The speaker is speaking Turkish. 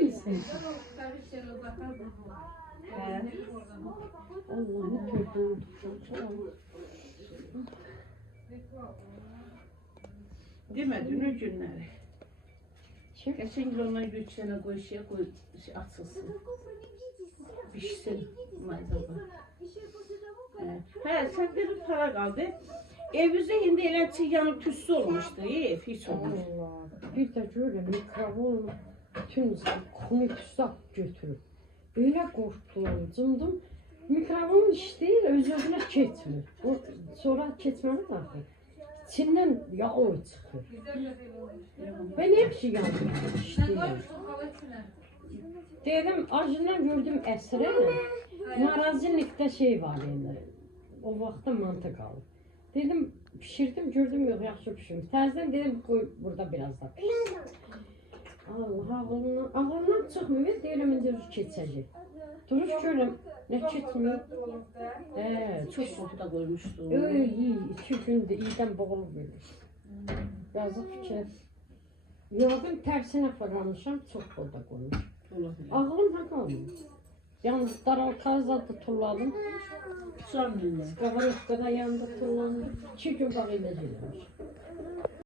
Neyse. Allah'ım tövbe. Demedin o günleri. Geçen gün ondan güçlerine koy açılsın. Pişsin. He sen dedim para kaldı. Evimizde şimdi elektrik yanıp tüssü olmuştu. Ev hiç olmuş. Allah. Bir de böyle mikrofonla bütün konu tutsak götürüp. Öyle korktular, cımdım. Mikrofon işleyir, öz-özünə keçmir. Sonra keçməli daxil. İçindən yağ o çıxır. Ben hepsi yandım, işləyir. Dedim, acından gördüm əsrə. Marazilikdə şey var yani. O vaxtda mantıq alır. Dedim, pişirdim, gördüm yok, yaxşı pişirmiş. Təzdən dedim, koy burada biraz da pişir. Allah, ağlımdan çıxmıyor, deyirəm, indi keçəcək. Duruş görüm, ne keçmiyor. Çok soğukta koymuştum. İyi, 2 gündür iyiden boğulup verir. Yazık fikir. Yağın tersine fırlamışam, çok bolda koymuş. Ağlım ha kalmıyor. Yalnız daralkazda tulladım. Sanmıyorum. Kavarıskada yanında tulladım. 2 gün bakıyla gelmiş.